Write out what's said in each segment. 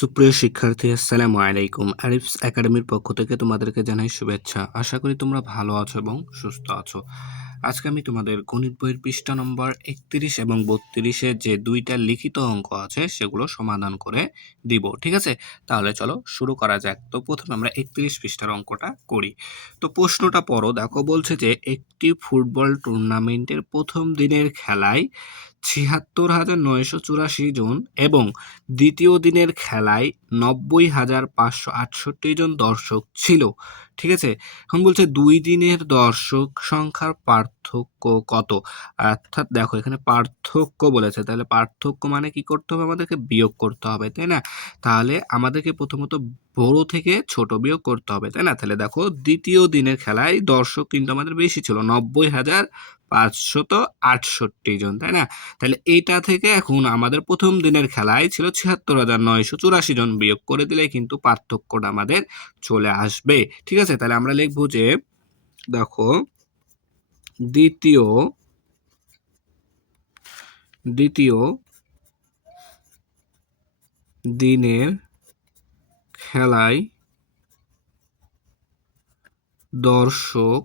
সুপ্রিয় শিক্ষার্থী, আসসালামু আলাইকুম। আরিফস একাডেমির পক্ষ থেকে তোমাদেরকে জানাই শুভেচ্ছা। আশা করি তোমরা ভালো আছো এবং সুস্থ আছো। আজকে আমি তোমাদের গণিত বইয়ের পৃষ্ঠা নম্বর 31 এবং 32-এ যে দুইটা লিখিত অঙ্ক আছে সেগুলো সমাধান করে দিব, ঠিক আছে? তাহলে চলো শুরু করা যাক। তো প্রথমে আমরা 31 পৃষ্ঠার অঙ্কটা করি। তো প্রশ্নটা পড়ো, দেখো বলছে যে একটি ফুটবল টুর্নামেন্টের প্রথম দিনের খেলায় ৭৬,৯৮৪ জন এবং দ্বিতীয় দিনের খেলায় ৯০,৫৬৮ জন দর্শক ছিল, ঠিক আছে? এখন বলছে ২ দিনের দর্শক সংখ্যার পার্থক্য কত? অর্থাৎ দেখো এখানে পার্থক্য বলেছে, তাহলে পার্থক্য মানে কি করতে হবে? আমাদেরকে বিয়োগ করতে হবে, তাই না? তাহলে আমাদেরকে প্রথমত বড় থেকে ছোট বিয়োগ করতে হবে, তাই না? তাহলে দেখো দ্বিতীয় দিনের খেলায় দর্শক কিন্তু আমাদের বেশি ছিল, ৯০,৫৬৮ জন, তাই না? তাহলে এইটা থেকে এখন আমাদের প্রথম দিনের খেলায় ছিল ৭৬,৯৮৪ জন, বিয়োগ করে দিলে কিন্তু পার্থক্যটা আমাদের চলে আসবে, ঠিক আছে? তাহলে আমরা লিখবো যে দেখো দ্বিতীয় দিনের খেলায় দর্শক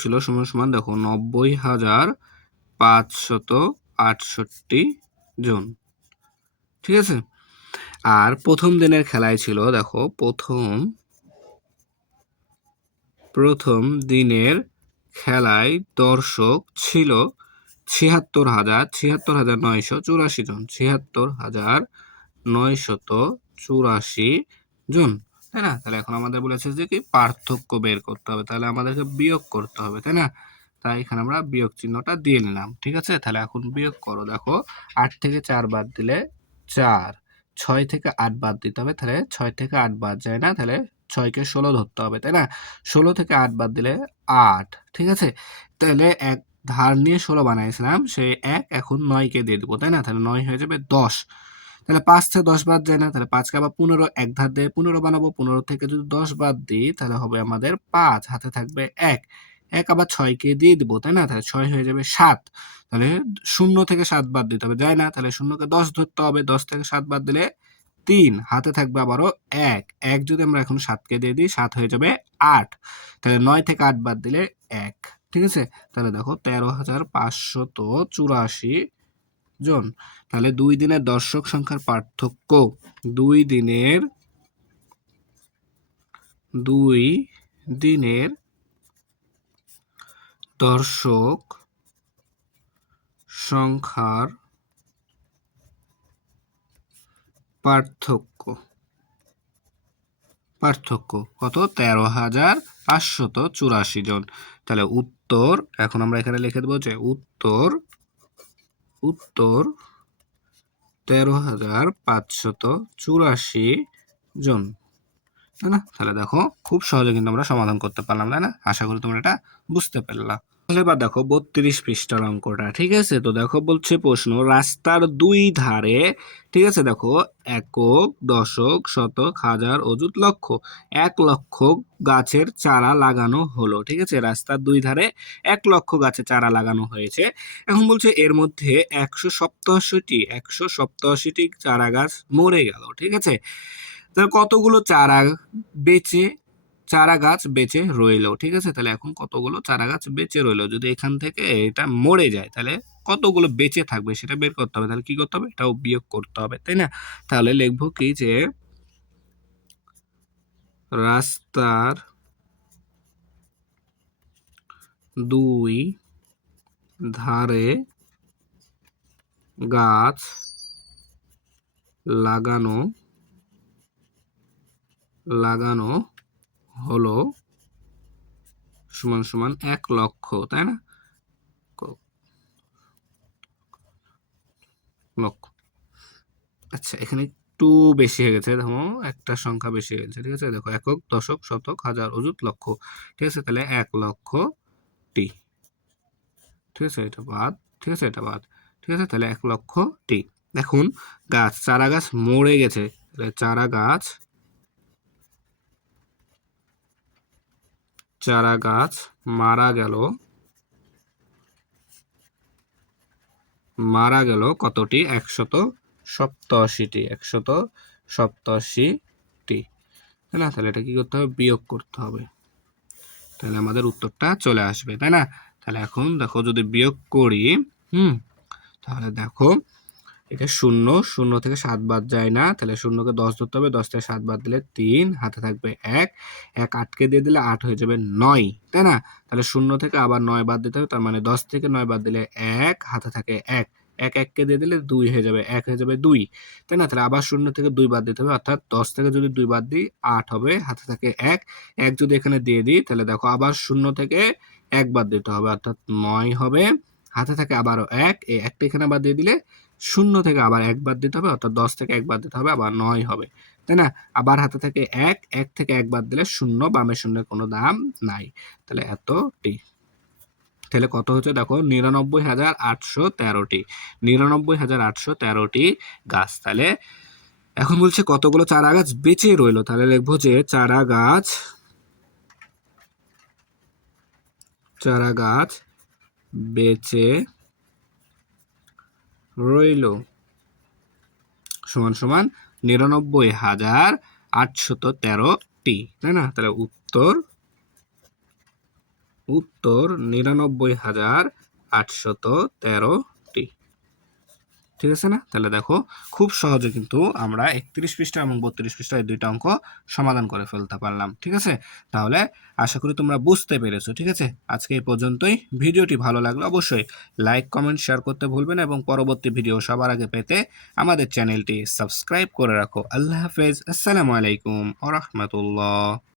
ছিল সমান সমান দেখো ৯০,৫৬৮ জন, ঠিক আছে? আর প্রথম দিনের খেলায় ছিল দেখো প্রথম দিনের খেলায় দর্শক ছিল ৭৬,৯৮৪ জন, ৭৬,৯৮৪ জন, তাই না? তাহলে এখন আমাদের বলেছে যে কি পার্থক্য বের করতে হবে, তাহলে আমাদেরকে বিয়োগ করতে হবে, তাই না? তাই এখানে আমরা বিয়োগ চিহ্নটা দিয়ে নিলাম, ঠিক আছে? তাহলে এখন বিয়োগ করো, দেখো ৮ থেকে 4 বাদ দিলে 4, 6 থেকে 8 বাদ দিতে হবে, তাহলে 6 থেকে 8 বাদ যায় না, তাহলে 6কে 16 ধরতে হবে, তাই না? 16 থেকে 8 বাদ দিলে 8, ঠিক আছে? তাহলে এক ধার নিয়ে 16 বানাইছিলাম, সেই 1 এখন 9কে দিয়ে দিব, তাই না? তাহলে 9 হয়ে যাবে 10। তাহলে 5 থেকে 10 বাদ যায় না, তাহলে 5কে আবার 15 এক ধার দিয়ে 15 বানাবো, 15 থেকে যদি 10 বাদ দিই তাহলে হবে আমাদের 5, হাতে থাকবে 1, আবার 6কে দিয়ে দিব, তাই না? তাহলে 6 হয়ে যাবে 7। তাহলে 0 থেকে 7 বাদ দিতে হবে, যায় না, তাহলে 0কে 10 ধরতে হবে, 10 থেকে 7 বাদ দিলে 3, হাতে থাকবে আবারও 1 যদি আমরা এখন 7কে দিয়ে দিই 7 হয়ে যাবে 8। তাহলে 9 থেকে 8 বাদ দিলে 1, ঠিক আছে? তাহলে দেখো 13,৫৮৪ জন। তাহলে 2 দিনের দর্শক সংখ্যার পার্থক্য, 2 দিনের দর্শক সংখ্যার পার্থক্য কত? 13,৫৮৪ জন। তাহলে উত্তর, এখন আমরা এখানে লিখে দেবো যে উত্তর 13,৫৮৪ জন, তাই না? তাহলে দেখো খুব সহজে কিন্তু আমরা সমাধান করতে পারলাম, তাই না? আশা করি তোমরা এটা বুঝতে পারলা। তাহলে এবার দেখো 32 পৃষ্ঠার অঙ্কটা, ঠিক আছে? তো দেখো বলছে প্রশ্ন, রাস্তার দুই ধারে, ঠিক আছে, দেখো একক, দশক, শতক, হাজার, অযুত, লক্ষ, 1,00,000 গাছের চারা লাগানো হলো, ঠিক আছে? রাস্তার দুই ধারে 1,00,000 গাছের চারা লাগানো হয়েছে। এখন বলছে এর মধ্যে 187টি চারা গাছ মরে গেল, ঠিক আছে? তাহলে কতগুলো চারা গাছ বেঁচে রইলো, ঠিক আছে? তাহলে এখন কতগুলো চারা গাছ বেঁচে রইলো, যদি এখান থেকে এটা মরে যায় তাহলে কতগুলো বেঁচে থাকবে সেটা বের করতে হবে। তাহলে কি করতে হবে? এটাও বিয়োগ করতে হবে, তাই না? তাহলে লিখবো কি যে রাস্তার দুই ধারে গাছ লাগানো হলো সমান সমান 1,00,000, তাই না? লক্ষ। আচ্ছা, এখানে একটু বেশি হয়ে গেছে, দেখো একটা সংখ্যা বেশি হয়ে গেছে, ঠিক আছে? দেখো একক, দশক, শতক, হাজার, অযুত, লক্ষ, ঠিক আছে? তাহলে 1,00,000টি, ঠিক আছে? এটা বাদ, ঠিক আছে? এটা বাদ, ঠিক আছে? তাহলে 1,00,000টি। এখন চারা গাছ মরে গেছে, তাহলে চারা গাছ মারা গেল মারা গেল কতটি? 187টি, 187টি, তাই না? তাহলে এটা কি করতে হবে? বিয়োগ করতে হবে, তাহলে আমাদের উত্তরটা চলে আসবে, তাই না? তাহলে এখন দেখো যদি বিয়োগ করি, তাহলে দেখো এটা 0, 0 থেকে 7 বাদ যায় না, তাহলে 0কে 10 ধরতে হবে, 10 থেকে 7 বাদ দিলে 3, হাতে থাকবে 1, 1 8কে দিয়ে দিলে 8 হয়ে যাবে 9, তাই না? তাহলে 0 থেকে আবার 9 বাদ দিতে হবে, তার মানে 10 থেকে 9 বাদ দিলে 1, হাতে থাকে 1, 1 1কে দিয়ে দিলে 2 হয়ে যাবে, 1 হয়ে যাবে 2, তাই না? তাহলে আবার 0 থেকে 2 বাদ দিতে হবে, অর্থাৎ 10 থেকে যদি 2 বাদ দিই 8 হবে, হাতে থাকে 1, 1 যদি এখানে দিয়ে দিই তাহলে দেখো আবার 0 থেকে 1 বাদ দিতে হবে, অর্থাৎ 9 হবে, হাতে থাকে আবারও 1, এই 1টা এখানে বাদ দিয়ে দিলে 0 থেকে আবার 1 বাদ দিতে হবে, অর্থাৎ 10 থেকে 1 বাদ দিতে হবে, আবার 9 হবে, তাই না? আবার হাতে থেকে 1, 1 থেকে 1 বাদ দিলে 0, বামে শূন্যের কোনো দাম নাই, তাহলে এতটি। তাহলে কত হচ্ছে দেখো 99,813টি, 99,813টি গাছ। তাহলে এখন বলছে কতগুলো চারা গাছ বেঁচে রইলো, তাহলে লিখবো যে চারা গাছ বেঁচে রইল সমান সমান 99,813টি, তাই না? তাহলে উত্তর 99,813টি, ঠিক আছে না? তাহলে দেখো খুব সহজে কিন্তু আমরা 31 পৃষ্ঠা এবং 32 পৃষ্ঠা এই দুইটা অঙ্ক সমাধান করে ফেলতে পারলাম, ঠিক আছে? তাহলে আশা করি তোমরা বুঝতে পেরেছো, ঠিক আছে? আজকে এই পর্যন্তই। ভিডিওটি ভালো লাগলে অবশ্যই লাইক কমেন্ট শেয়ার করতে ভুলবেন এবং পরবর্তী ভিডিও সবার আগে পেতে আমাদের চ্যানেলটি সাবস্ক্রাইব করে রাখো। আল্লাহ হাফেজ, আসসালামু আলাইকুম ওয়া রাহমাতুল্লাহ।